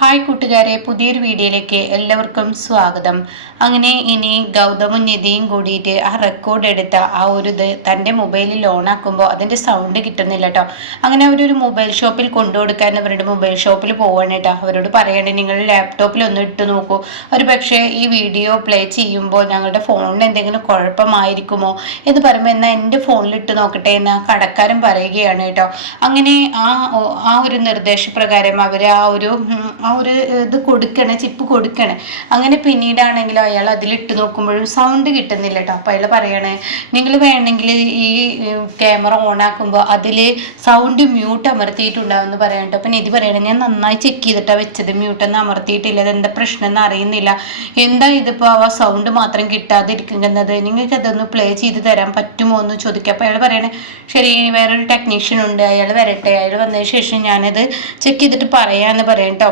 Hi കൂട്ടുകാരെ, പുതിയൊരു വീഡിയോയിലേക്ക് എല്ലാവർക്കും സ്വാഗതം. അങ്ങനെ ഇനി ഗൗതമും നിധിയും കൂടിയിട്ട് ആ റെക്കോർഡ് എടുത്ത ആ ഒരു ഇത് തൻ്റെ മൊബൈലിൽ ഓണാക്കുമ്പോൾ അതിൻ്റെ സൗണ്ട് കിട്ടുന്നില്ല കേട്ടോ. അങ്ങനെ അവരൊരു മൊബൈൽ ഷോപ്പിൽ കൊണ്ടുകൊടുക്കാൻ അവരുടെ മൊബൈൽ ഷോപ്പിൽ പോവാണ് കേട്ടോ. അവരോട് പറയണേ, നിങ്ങൾ ലാപ്ടോപ്പിൽ ഒന്ന് ഇട്ട് നോക്കൂ, ഒരു പക്ഷേ ഈ വീഡിയോ പ്ലേ ചെയ്യുമ്പോൾ ഞങ്ങളുടെ ഫോണിന് എന്തെങ്കിലും കുഴപ്പമായിരിക്കുമോ എന്ന് പറയുമ്പോൾ എന്നാൽ എൻ്റെ ഫോണിൽ ഇട്ട് നോക്കട്ടെ എന്ന് ആ കടക്കാരൻ പറയുകയാണ് കേട്ടോ. അങ്ങനെ ആ ഒരു നിർദ്ദേശപ്രകാരം അവർ ആ ഒരു ഇത് കൊടുക്കണേ, ചിപ്പ് കൊടുക്കണേ. അങ്ങനെ പിന്നീടാണെങ്കിലും അയാൾ അതിലിട്ട് നോക്കുമ്പോഴും സൗണ്ട് കിട്ടുന്നില്ല കേട്ടോ. അപ്പോൾ അയാൾ പറയണേ, നിങ്ങൾ വേണമെങ്കിൽ ഈ ക്യാമറ ഓൺ ആക്കുമ്പോൾ അതിൽ സൗണ്ട് മ്യൂട്ട് അമർത്തിയിട്ടുണ്ടാവും എന്ന് പറയാം കേട്ടോ. അപ്പം നിധി പറയണേ, ഞാൻ നന്നായി ചെക്ക് ചെയ്തിട്ടാണ് വെച്ചത്, മ്യൂട്ടൊന്നും അമർത്തിയിട്ടില്ല, അതെന്താ പ്രശ്നം എന്ന് അറിയുന്നില്ല, എന്താ ഇതിപ്പോൾ ആ സൗണ്ട് മാത്രം കിട്ടാതിരിക്കുന്നത്, നിങ്ങൾക്ക് അതൊന്ന് പ്ലേ ചെയ്ത് തരാൻ പറ്റുമോ എന്ന് ചോദിക്കുക. അപ്പോൾ അയാൾ പറയണേ, ശരി, വേറൊരു ടെക്നീഷ്യൻ ഉണ്ട്, അയാൾ വരട്ടെ, അയാൾ വന്നതിന് ശേഷം ഞാനത് ചെക്ക് ചെയ്തിട്ട് പറയാമെന്ന് പറയാം കേട്ടോ.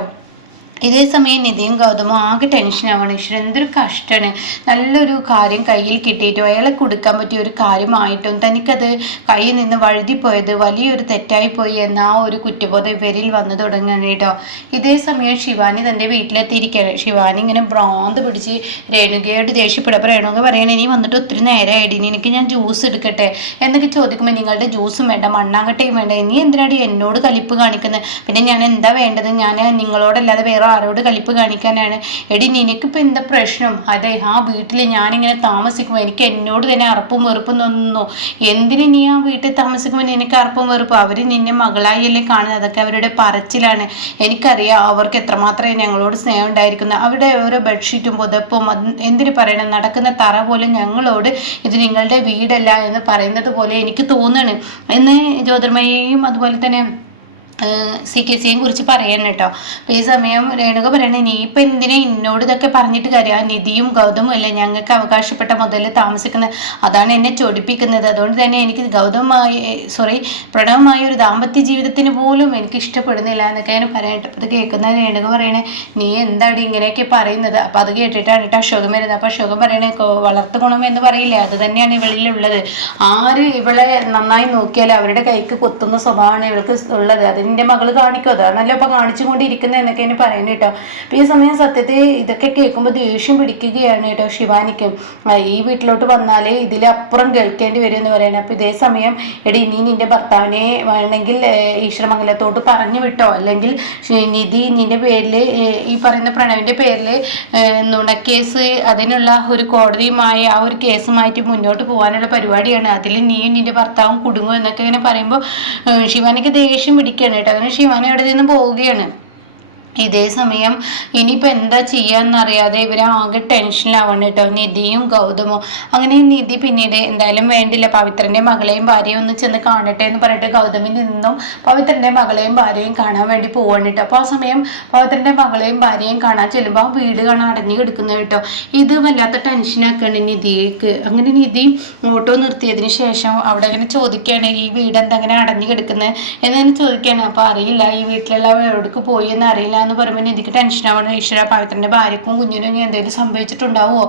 ഇതേ സമയം നിധിയും ഗൗതമും ആകെ ടെൻഷനാവണം. ഈശ്വരൻ, എന്തൊരു കഷ്ടമാണ്, നല്ലൊരു കാര്യം കയ്യിൽ കിട്ടിയിട്ടും അയാളെ കൊടുക്കാൻ പറ്റിയ ഒരു കാര്യമായിട്ടും തനിക്കത് കയ്യിൽ നിന്ന് വഴുതിപ്പോയത് വലിയൊരു തെറ്റായിപ്പോയി എന്ന ആ ഒരു കുറ്റബോധം ഇവരിൽ വന്നു തുടങ്ങുകയാണ് കേട്ടോ. ഇതേ സമയം ശിവാനി തൻ്റെ വീട്ടിലെത്തിയിരിക്കുകയാണ്. ശിവാനി ഇങ്ങനെ ഭ്രാന്ത് പിടിച്ച് രേണുകയോട് ദേഷ്യപ്പെടുമ്പോൾ രേണുക പറയണേ, ഇനി വന്നിട്ട് ഒത്തിരി നേരമായിട്ട് എനിക്ക് ഞാൻ ജ്യൂസ് എടുക്കട്ടെ എന്നൊക്കെ ചോദിക്കുമ്പോൾ, നിങ്ങളുടെ ജ്യൂസും വേണ്ട, മണ്ണാങ്കട്ടയും വേണ്ട, നീ എന്തിനാണ് എന്നോട് കലിപ്പ് കാണിക്കുന്നത്, പിന്നെ ഞാൻ എന്താ വേണ്ടത്, ഞാൻ നിങ്ങളോടല്ലാതെ വേറെ ആരോട് കലിപ്പ് കാണിക്കാനാണ്, എടി നിനക്കിപ്പോൾ എന്താ പ്രശ്നം, അതെ ആ വീട്ടിൽ ഞാനിങ്ങനെ താമസിക്കുമ്പോൾ എനിക്ക് എന്നോട് തന്നെ അറപ്പും വെറുപ്പും തോന്നുന്നു, എന്തിന് നീ ആ വീട്ടിൽ താമസിക്കുമ്പോൾ നിനക്ക് അറപ്പും വെറുപ്പും, അവർ നിന്നെ മകളായല്ലേ കാണുന്നത്, അതൊക്കെ അവരുടെ പറച്ചിലാണ്, എനിക്കറിയാം അവർക്ക് എത്രമാത്രമേ ഞങ്ങളോട് സ്നേഹം ഉണ്ടായിരിക്കുന്നത്, അവരുടെ ഓരോ ബെഡ്ഷീറ്റും പുതപ്പും എന്തിനു പറയണം, നടക്കുന്ന തറ പോലെ ഞങ്ങളോട് ഇത് നിങ്ങളുടെ വീടല്ല എന്ന് പറയുന്നത് പോലെ എനിക്ക് തോന്നുന്നു എന്ന് ജ്യോതിർമയെയും അതുപോലെ തന്നെ CKCയെയും കുറിച്ച് പറയണം കേട്ടോ. അപ്പോൾ ഈ സമയം രേണുക പറയണേ, നീ ഇപ്പം എന്തിനാ എന്നോട് ഇതൊക്കെ പറഞ്ഞിട്ട് കാര്യം, നിധിയും ഗൗതമും അല്ലേ ഞങ്ങൾക്ക് അവകാശപ്പെട്ട മുതൽ താമസിക്കുന്നത്, അതാണ് എന്നെ ചൊടിപ്പിക്കുന്നത്, അതുകൊണ്ട് തന്നെ എനിക്ക് പ്രണവുമായി ഒരു ദാമ്പത്യ ജീവിതത്തിന് പോലും എനിക്ക് ഇഷ്ടപ്പെടുന്നില്ല എന്നൊക്കെ ഞാൻ പറയട്ടെ. അപ്പോൾ അത് കേൾക്കുന്ന രേണുക പറയണേ, നീ എന്താണ് ഇങ്ങനെയൊക്കെ പറയുന്നത്. അപ്പോൾ അത് കേട്ടിട്ടാണ് കേട്ടോ അശോകം വരുന്നത്. അപ്പോൾ അശോകം പറയണേ, വളർത്തു ഗുണം എന്ന് പറയില്ലേ, അത് തന്നെയാണ് ഇവളിലുള്ളത്, ആര് ഇവളെ നന്നായി നോക്കിയാലും അവരുടെ കൈക്ക് കൊത്തുന്ന സ്വഭാവമാണ് ഇവൾക്ക് ഉള്ളത്, അതിൻ്റെ മകള് കാണിക്കും, അതാണല്ലോ അപ്പൊ കാണിച്ചുകൊണ്ടിരിക്കുന്നത് എന്നൊക്കെ എന്നെ പറയുന്നത് കേട്ടോ. അപ്പൊ ഈ സമയം സത്യത്തിൽ ഇതൊക്കെ കേൾക്കുമ്പോൾ ദേഷ്യം പിടിക്കുകയാണ് കേട്ടോ ശിവാനിക്ക്. ഈ വീട്ടിലോട്ട് വന്നാലേ ഇതിലപ്പുറം കേൾക്കേണ്ടി വരും എന്ന് പറയുന്നത്. അപ്പൊ ഇതേ സമയം, എടി നീ നിന്റെ ഭർത്താവിനെ വേണമെങ്കിൽ ഈശ്വരമംഗലത്തോട്ട് പറഞ്ഞു വിട്ടോ, അല്ലെങ്കിൽ നിധി നിന്റെ പേരില് ഈ പറയുന്ന പ്രണവിന്റെ പേരില് നുണക്കേസ്, അതിനുള്ള ഒരു കോടതിയുമായി ആ ഒരു കേസുമായിട്ട് മുന്നോട്ട് പോകാനുള്ള പരിപാടിയാണ്, അതിൽ നീയും നിന്റെ ഭർത്താവും കുടുങ്ങും എന്നൊക്കെ ഇങ്ങനെ പറയുമ്പോൾ ശിവാനിക്ക് ദേഷ്യം പിടിക്കുകയാണ് കേട്ടോ. അങ്ങനെ ശിവാനി അവിടെ നിന്ന് പോവുകയാണ്. ഇതേ സമയം ഇനിയിപ്പോൾ എന്താ ചെയ്യാന്നറിയാതെ ഇവരാകെ ടെൻഷനിലാവണം കേട്ടോ, നിധിയും ഗൗതമും. അങ്ങനെ നിധി പിന്നീട് എന്തായാലും വേണ്ടില്ല, പവിത്രൻ്റെ മകളെയും ഭാര്യയും ഒന്ന് ചെന്ന് കാണട്ടെ എന്ന് പറഞ്ഞിട്ട് ഗൗതമിൽ നിന്നും പവിത്രൻ്റെ മകളെയും ഭാര്യയും കാണാൻ വേണ്ടി പോവാണ് കേട്ടോ. അപ്പോൾ ആ സമയം പവിത്രൻ്റെ മകളെയും ഭാര്യയും കാണാൻ ചെല്ലുമ്പോൾ ആ വീട് കാണാൻ അടഞ്ഞു കിടക്കുന്നത് കേട്ടോ. ഇത് വല്ലാത്ത ടെൻഷനാക്കാണ് നിധിക്ക്. അങ്ങനെ നിധി ഓട്ടോ നിർത്തിയതിന് ശേഷം അവിടെ അങ്ങനെ ചോദിക്കുകയാണ്, ഈ വീട് എന്താ അങ്ങനെ അടഞ്ഞു കിടക്കുന്നത് എന്നതിന് ചോദിക്കുകയാണ്. അപ്പോൾ അറിയില്ല, ഈ വീട്ടിലുള്ള എവിടേക്ക് പോയി എന്ന് അറിയില്ല എന്ന് പറയുമ്പോൾ എനിക്ക് ടെൻഷനാവണം. ഈശ്വര, പവിത്രൻ്റെ ഭാര്യക്കും കുഞ്ഞിനും ഇനി എന്തെങ്കിലും സംഭവിച്ചിട്ടുണ്ടാവുമോ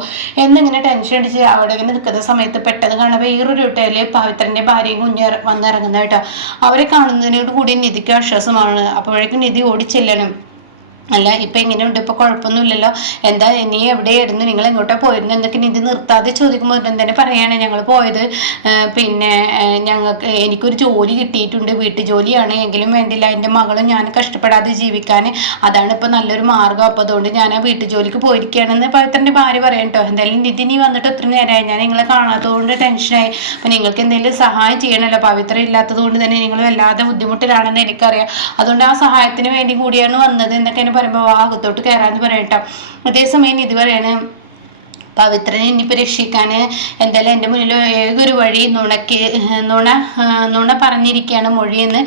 എന്നിങ്ങനെ ടെൻഷൻ അടിച്ച് അവിടെ ഇങ്ങനെ നിൽക്കുന്ന സമയത്ത് പെട്ടെന്ന് കാണുമ്പോൾ വേറൊരു വീട്ടില് പവിത്രൻ്റെ ഭാര്യയും കുഞ്ഞ് വന്നിറങ്ങുന്ന കേട്ടോ. അവരെ കാണുന്നതിനോട് കൂടി നിധിക്ക് ആശ്വാസമാണ്. അപ്പോഴേക്കും നിധി ഓടിച്ചെല്ലണം. അല്ല, ഇപ്പം എങ്ങനെയുണ്ട്, ഇപ്പോൾ കുഴപ്പമൊന്നുമില്ലല്ലോ, എന്താ നീ എവിടെയായിരുന്നു, നിങ്ങൾ എങ്ങോട്ടാ പോയിരുന്നു എന്നൊക്കെ നിധി നിർത്താതെ ചോദിക്കുമ്പോൾ തന്നെ പറയാണ്, ഞങ്ങൾ പോയത് പിന്നെ എനിക്കൊരു ജോലി കിട്ടിയിട്ടുണ്ട്, വീട്ടു ജോലിയാണ്, എങ്കിലും വേണ്ടില്ല എൻ്റെ മകളും ഞാൻ കഷ്ടപ്പെടാതെ ജീവിക്കാൻ, അതാണ് ഇപ്പോൾ നല്ലൊരു മാർഗ്ഗം, അപ്പോൾ അതുകൊണ്ട് ഞാൻ ആ വീട്ടു ജോലിക്ക് പോയിരിക്കുകയാണെന്ന് പവിത്രൻ്റെ ഭാര്യ പറയാം കേട്ടോ. എന്തായാലും നിധി നീ വന്നിട്ട് ഒത്തിരി നേരമായി, ഞാൻ നിങ്ങളെ കാണാത്തതുകൊണ്ട് ടെൻഷനായി, അപ്പോൾ നിങ്ങൾക്ക് എന്തെങ്കിലും സഹായം ചെയ്യണമല്ലോ, പവിത്രം ഇല്ലാത്തത് കൊണ്ട് തന്നെ നിങ്ങൾ വല്ലാതെ ബുദ്ധിമുട്ടിലാണെന്ന് എനിക്കറിയാം, അതുകൊണ്ട് ആ സഹായത്തിന് വേണ്ടി കൂടിയാണ് വന്നത് എന്നൊക്കെ പറയുമ്പോൾ അകത്തോട്ട് കയറാന്ന് പറയട്ടോ. അതേസമയം നിധി പറയണേ, പവിത്രനെ ഇനിയിപ്പോൾ രക്ഷിക്കാൻ എന്തായാലും എൻ്റെ മുന്നിൽ ഏതൊരു വഴി നുണ പറഞ്ഞിരിക്കുകയാണ് മൊഴിയെന്ന്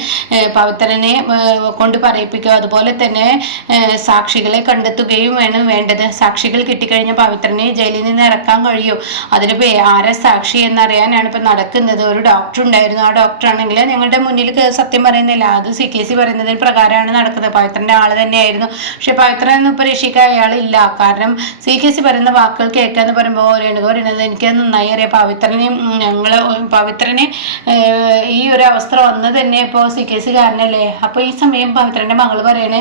പവിത്രനെ കൊണ്ട് പറയിപ്പിക്കുക, അതുപോലെ തന്നെ സാക്ഷികളെ കണ്ടെത്തുകയും വേണ്ടത്, സാക്ഷികൾ കിട്ടിക്കഴിഞ്ഞാൽ പവിത്രനെ ജയിലിൽ നിന്ന് ഇറക്കാൻ കഴിയും, അതിന് ആരെ സാക്ഷി എന്നറിയാനാണ് ഇപ്പം നടക്കുന്നത്. ഒരു ഡോക്ടർ ഉണ്ടായിരുന്നു, ആ ഡോക്ടറാണെങ്കിൽ ഞങ്ങളുടെ മുന്നിൽ സത്യം പറയുന്നില്ല, അത് CKC പറയുന്നതിന് പ്രകാരമാണ് നടക്കുന്നത്, പവിത്രൻ്റെ ആൾ തന്നെയായിരുന്നു, പക്ഷെ പവിത്രനൊന്നും ഇപ്പോൾ രക്ഷിക്കാൻ അയാളില്ല, കാരണം CKC പറയുന്ന വാക്കുകൾ കേൾക്കാൻ വിളിക്കാന്ന് പറയുമ്പോൾ രേണുക പറയുന്നത് എനിക്ക് നന്നായി അറിയാം പവിത്രനെ ഈ ഒരു അവസ്ഥ വന്നത് തന്നെ ഇപ്പോൾ CKC കാരനല്ലേ. അപ്പോൾ ഈ സമയം പവിത്രന്റെ മകള് പറയണേ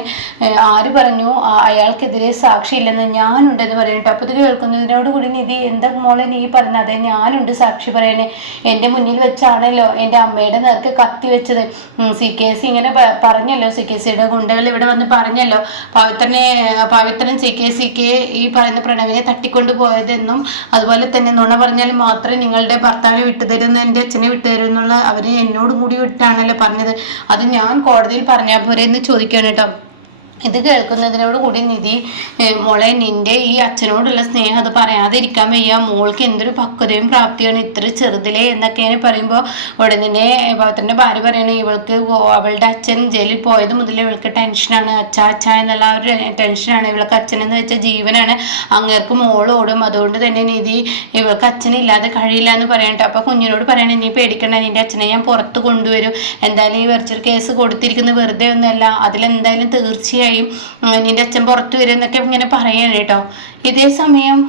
ആര് പറഞ്ഞു അയാൾക്കെതിരെ സാക്ഷി ഇല്ലെന്ന്, ഞാനുണ്ടെന്ന് പറയട്ടെ. അപ്പോൾ ഇത് കേൾക്കുന്നതിനോട് കൂടി നിധി എന്താ മോളെ നീ പറഞ്ഞത്? അതെ ഞാനുണ്ട് സാക്ഷി പറയണേ, എൻ്റെ മുന്നിൽ വെച്ചാണല്ലോ എൻ്റെ അമ്മയുടെ നേർക്ക് കത്തി വെച്ചത്. CKC ഇങ്ങനെ പറഞ്ഞല്ലോ, CKCയുടെ ഗുണ്ടകൾ ഇവിടെ വന്ന് പറഞ്ഞല്ലോ പവിത്രൻ CKCക്ക് ഈ പറയുന്ന പ്രണവിനെ തട്ടിക്കൊണ്ടു പോയതെന്നും അതുപോലെ തന്നെ നുണ പറഞ്ഞാൽ മാത്രമേ നിങ്ങളുടെ ഭർത്താവിനെ വിട്ടുതരുന്ന എൻ്റെ അച്ഛനെ വിട്ടുതരും എന്നുള്ള അവര് എന്നോട് കൂടി വിട്ടാണല്ലോ പറഞ്ഞത്. അത് ഞാൻ കോടതിയിൽ പറഞ്ഞാൽ പോരെ എന്ന് ചോദിക്കുകയാണ് കേട്ടോ. ഇത് കേൾക്കുന്നതിനോട് കൂടി നിധി മോളെ നിന്റെ ഈ അച്ഛനോടുള്ള സ്നേഹം അത് പറയാതിരിക്കാൻ വയ്യ, മോൾക്ക് എന്തൊരു പക്വതയും പ്രാപ്തിയാണ് ഇത്ര ചെറുതിലേ എന്നൊക്കെയാണ് പറയുമ്പോൾ ഉടനെ പവിത്രന്റെ ഭാര്യ പറയണേ ഇവൾക്ക് അവളുടെ അച്ഛൻ ജയിലിൽ പോയത് മുതൽ ഇവൾക്ക് ടെൻഷനാണ്, അച്ഛ എന്നുള്ള ആ ഒരു ടെൻഷനാണ്. ഇവൾക്ക് അച്ഛനെന്ന് വെച്ച ജീവനാണ്, അങ്ങേർക്ക് മോളോടും. അതുകൊണ്ട് തന്നെ നിധി ഇവൾക്ക് അച്ഛനില്ലാതെ കഴിയില്ല എന്ന് പറയട്ടെ. അപ്പൊ കുഞ്ഞിനോട് പറയണേ നീ പേടിക്കണ്ട, നിന്റെ അച്ഛനെ ഞാൻ പുറത്ത് കൊണ്ടുവരും, എന്തായാലും ഈ വെർച്വൽ കേസ് കൊടുത്തിരിക്കുന്നത് വെറുതെ ഒന്നല്ല, അതിലെന്തായാലും തീർച്ചയായും നിന്റെ അച്ഛൻ പുറത്തു വരും എന്നൊക്കെ ഇങ്ങനെ പറയാണ് കേട്ടോ. ഇതേ സമയം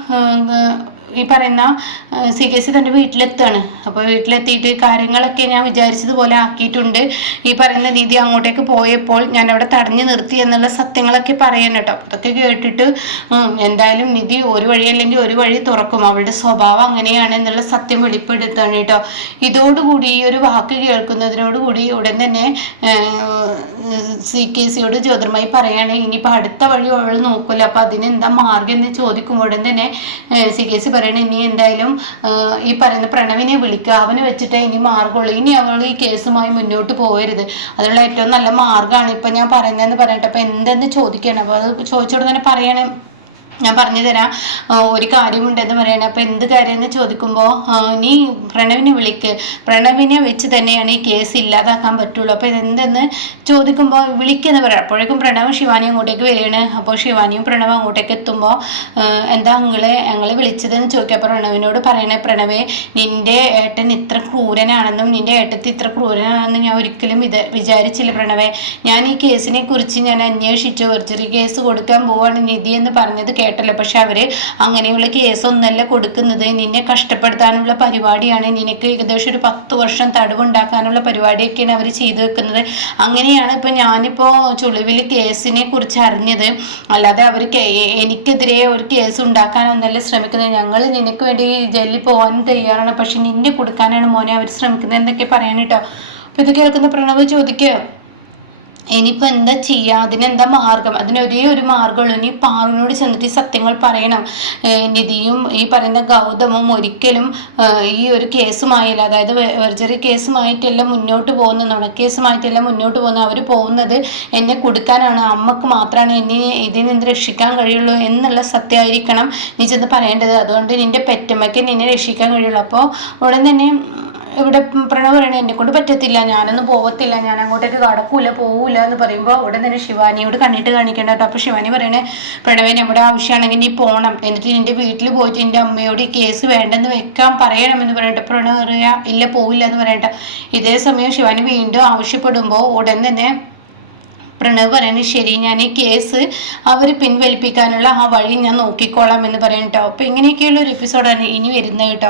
ഈ പറയുന്ന CKC തൻ്റെ വീട്ടിലെത്താണ്. അപ്പോൾ വീട്ടിലെത്തിയിട്ട് കാര്യങ്ങളൊക്കെ ഞാൻ വിചാരിച്ചതുപോലെ ആക്കിയിട്ടുണ്ട്. ഈ പറയുന്ന രീതി അങ്ങോട്ടേക്ക് പോയപ്പോൾ ഞാൻ അവിടെ തടഞ്ഞു നിർത്തി എന്നുള്ള സത്യങ്ങളൊക്കെ പറയാൻ കേട്ടോ. അതൊക്കെ കേട്ടിട്ട് എന്തായാലും നിധി ഒരു വഴി അല്ലെങ്കിൽ ഒരു വഴി തുറക്കും, അവളുടെ സ്വഭാവം അങ്ങനെയാണ് എന്നുള്ള സത്യം വെളിപ്പെടുത്താണ് കേട്ടോ. ഇതോടുകൂടി ഈ ഒരു വാക്ക് കേൾക്കുന്നതിനോടുകൂടി ഉടൻ തന്നെ CKCയോട് ജ്യോതിർമായി പറയാണ് ഇനിയിപ്പോൾ അടുത്ത വഴി അവൾ നോക്കില്ല, അപ്പം അതിനെന്താ മാർഗം എന്ന് ചോദിക്കുമ്പോൾ ഉടൻ തന്നെ CKC ഇനി എന്തായാലും ഈ പറയുന്ന പ്രണവിനെ വിളിക്കുക, അവന് വെച്ചിട്ട് ഇനി മാർഗമുള്ളൂ, ഇനി അവൾ ഈ കേസുമായി മുന്നോട്ട് പോകരുത്, അതിനുള്ള ഏറ്റവും നല്ല മാർഗമാണ് ഇപ്പൊ ഞാൻ പറയുന്നതെന്ന് പറയട്ടെ. അപ്പൊ എന്തെന്ന് ചോദിക്കണം. അപ്പൊ അത് ചോദിച്ചോട് തന്നെ പറയണേ ഞാൻ പറഞ്ഞു തരാം ഒരു കാര്യമുണ്ടെന്ന് പറയണേ. അപ്പൊ എന്ത് കാര്യം എന്ന് ചോദിക്കുമ്പോൾ നീ പ്രണവിനെ വിളിക്ക്, പ്രണവിനെ വെച്ച് തന്നെയാണ് ഈ കേസ് ഇല്ലാതാക്കാൻ പറ്റുള്ളൂ. അപ്പൊ ഇതെന്തെന്ന് ചോദിക്കുമ്പോൾ വിളിക്കെന്ന് പറയാം. അപ്പോഴേക്കും പ്രണവും ശിവാനി അങ്ങോട്ടേക്ക് വരികയാണ്. അപ്പോൾ ശിവാനിയും പ്രണവും അങ്ങോട്ടേക്ക് എത്തുമ്പോൾ എന്താ ഞങ്ങളെ വിളിച്ചതെന്ന് ചോദിക്കുക. അപ്പോൾ പ്രണവിനോട് പറയണേ പ്രണവേ നിന്റെ ഏട്ടൻ ഇത്ര ക്രൂരനാണെന്നും നിന്റെ ഏട്ടത്തി ഇത്ര ക്രൂരനാണെന്നും ഞാൻ ഒരിക്കലും വിചാരിച്ചില്ല പ്രണവേ. ഞാൻ ഈ കേസിനെ കുറിച്ച് ഞാൻ അന്വേഷിച്ചു, ചെറിയ കേസ് കൊടുക്കാൻ പോവാണ് നിധി എന്ന് പറഞ്ഞത് കേട്ടല്ലോ. പക്ഷെ അവര് അങ്ങനെയുള്ള കേസൊന്നല്ല കൊടുക്കുന്നത്, നിന്നെ കഷ്ടപ്പെടുത്താനുള്ള പരിപാടിയാണ്, നിനക്ക് ഏകദേശം ഒരു 10 വർഷം തടവുണ്ടാക്കാനുള്ള പരിപാടിയൊക്കെയാണ് അവർ ചെയ്തു വെക്കുന്നത്. അങ്ങനെയാണ് ഇപ്പൊ ഞാനിപ്പോ ചുളിവിൽ കേസിനെ കുറിച്ച് അറിഞ്ഞത്. അല്ലാതെ അവർ എനിക്കെതിരെ ഒരു കേസ് ഉണ്ടാക്കാനൊന്നല്ല ശ്രമിക്കുന്നത്. ഞങ്ങൾ നിനക്ക് വേണ്ടി ജയിലിൽ പോകാനും തയ്യാറാണ്, പക്ഷെ നിന്നെ കൊടുക്കാനാണ് മോനെ അവർ ശ്രമിക്കുന്നത് എന്നൊക്കെ പറയാൻ കേട്ടോ. അപ്പൊ ഇത് കേൾക്കുന്ന പ്രണവ് ചോദിക്കുക ഇനിയിപ്പോൾ എന്താ ചെയ്യുക, അതിനെന്താ മാർഗം? അതിനൊരേ ഒരു മാർഗമുള്ളൂ, ഇനി പാറുവിനോട് ചെന്നിട്ട് സത്യങ്ങൾ പറയണം. നിധിയും ഈ പറയുന്ന ഗൗതമും ഒരിക്കലും ഈ ഒരു കേസുമായില്ല, അതായത് വെർജറി കേസുമായിട്ടെല്ലാം മുന്നോട്ട് പോകുന്നത്, നുണക്കേസുമായിട്ടെല്ലാം മുന്നോട്ട് പോകുന്നത്, അവർ പോകുന്നത് എന്നെ കൊടുക്കാനാണ്, അമ്മക്ക് മാത്രമാണ് എന്നെ ഇതിൽ നിന്ന് രക്ഷിക്കാൻ കഴിയുള്ളൂ എന്നുള്ള സത്യമായിരിക്കണം നീ ചെന്ന് പറയേണ്ടത്. അതുകൊണ്ട് നിന്റെ പെറ്റമ്മയ്ക്ക് നിന്നെ രക്ഷിക്കാൻ കഴിയുള്ളൂ. അപ്പോൾ ഉടൻ തന്നെ ഇവിടെ പ്രണവ് പറയണേ എന്നെ കൊണ്ട് പറ്റത്തില്ല, ഞാനൊന്നും പോകത്തില്ല, ഞാൻ അങ്ങോട്ടേക്ക് കടക്കൂല പോകൂല എന്ന് പറയുമ്പോൾ ഉടൻ തന്നെ ശിവാനിയോട് കണ്ണിട്ട് കാണിക്കേണ്ട കേട്ടോ. അപ്പോൾ ശിവാനി പറയണേ പ്രണവേ നമ്മുടെ ആവശ്യമാണെങ്കിൽ നീ പോകണം, എന്നിട്ട് നിന്റെ വീട്ടിൽ പോയിട്ട് എൻ്റെ അമ്മയോട് ഈ കേസ് വേണ്ടെന്ന് വെക്കാൻ പറയണമെന്ന് പറയട്ടെ. പ്രണവ് പറയാ ഇല്ല പോവില്ല എന്ന് പറയട്ടെ. ഇതേ സമയം ശിവാനി വീണ്ടും ആവശ്യപ്പെടുമ്പോൾ ഉടൻ തന്നെ പ്രണവ് പറയണേ ശരി ഞാൻ ഈ കേസ് അവർ പിൻവലിപ്പിക്കാനുള്ള ആ വഴി ഞാൻ നോക്കിക്കോളാം എന്ന് പറയട്ടോ. അപ്പോൾ ഇങ്ങനെയൊക്കെയുള്ള ഒരു എപ്പിസോഡാണ് ഇനി വരുന്നത് കേട്ടോ.